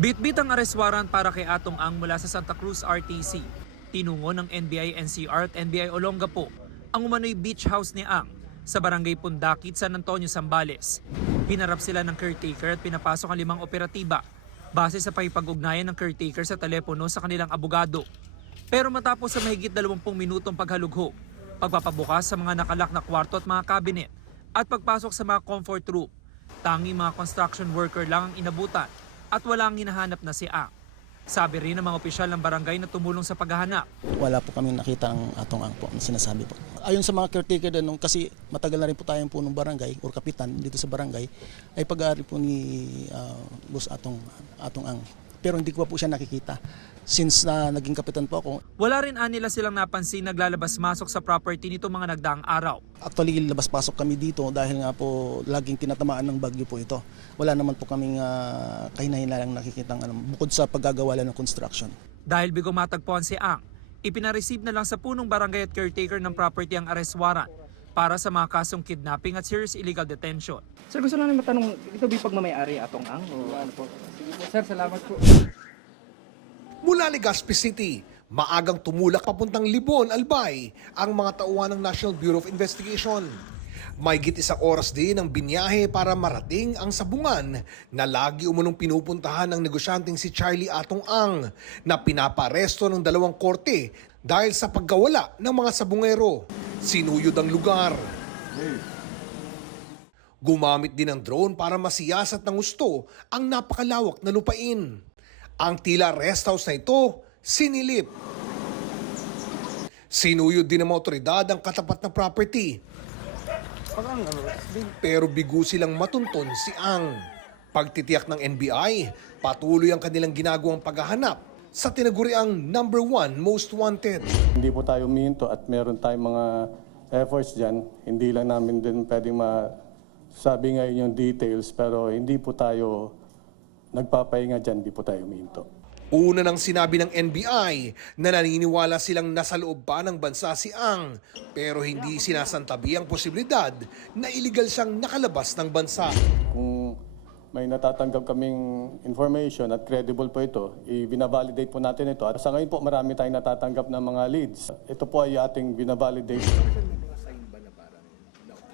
Bitbit ang arrest warrant para kay Atong Ang mula sa Santa Cruz RTC. Tinungo ng NBI NCR at NBI Olongapo ang umano'y beach house ni Ang sa barangay Pundakit, San Antonio, Zambales. Pinarap sila ng caretaker at pinapasok ang 5 operatiba base sa pakipag-ugnayan ng caretaker sa telepono sa kanilang abogado. Pero matapos sa mahigit 20 minutong paghalughog, pagpapabukas sa mga nakalak na kwarto at mga cabinet at pagpasok sa mga comfort room, tanging mga construction worker lang ang inabutan at walang hinahanap na si Ang. Sabi rin ng mga opisyal ng barangay na tumulong sa paghahanap. Wala po kami nakita ang Atong Ang po na sinasabi po. Ayon sa mga caretaker din, kasi matagal na rin po tayong punong barangay or kapitan dito sa barangay, ay pag-aari po ni Boss Atong Ang. Pero hindi ko pa po siya nakikita. Since naging kapitan po ako. Wala rin nila silang napansin naglalabas-masok sa property nito mga nagdaang araw. Actually, labas-pasok kami dito dahil nga po laging tinatamaan ng bagyo po ito. Wala naman po kaming kahinahilalang nakikitang bukod sa paggagawa ng construction. Dahil bigong matagpuan si Ang, ipinareceive na lang sa punong barangay at caretaker ng property ang arrest warrant para sa mga kasong kidnapping at serious illegal detention. Sir, gusto lang matanong, ito ba pagmamayari Atong Ang o ano po? Sige po, sir, salamat po. Mula Legazpi City, maagang tumulak papuntang Libon, Albay, ang mga tauhan ng National Bureau of Investigation. Mahigit 1 oras din ang binyahe para marating ang sabungan na lagi umunong pinupuntahan ng negosyanteng si Charlie Atong Ang na pinaparesto ng 2 korte dahil sa pagkawala ng mga sabungero. Sinuyod ang lugar. Gumamit din ng drone para masiyasat ng gusto ang napakalawak na lupain. Ang tila rest house na ito, sinilip. Sinuyod din ng mga otoridad ang katapat na property. Pero bigo silang matunton si Ang. Pagtitiyak ng NBI, patuloy ang kanilang ginagawang paghahanap sa tinaguriang #1 most wanted. Hindi po tayo huminto at meron tayong mga efforts dyan. Hindi lang namin din pwedeng masabi ngayon yung details, pero hindi po tayo nagpapahinga dyan, hindi po tayo huminto. Una nang sinabi ng NBI na naniniwala silang nasa loob pa ng bansa si Ang, pero hindi sinasantabi ang posibilidad na illegal siyang nakalabas ng bansa. Kung may natatanggap kaming information at credible po ito, i-binavalidate po natin ito. At sa ngayon po, marami tayong natatanggap ng mga leads. Ito po ay ating binavalidate.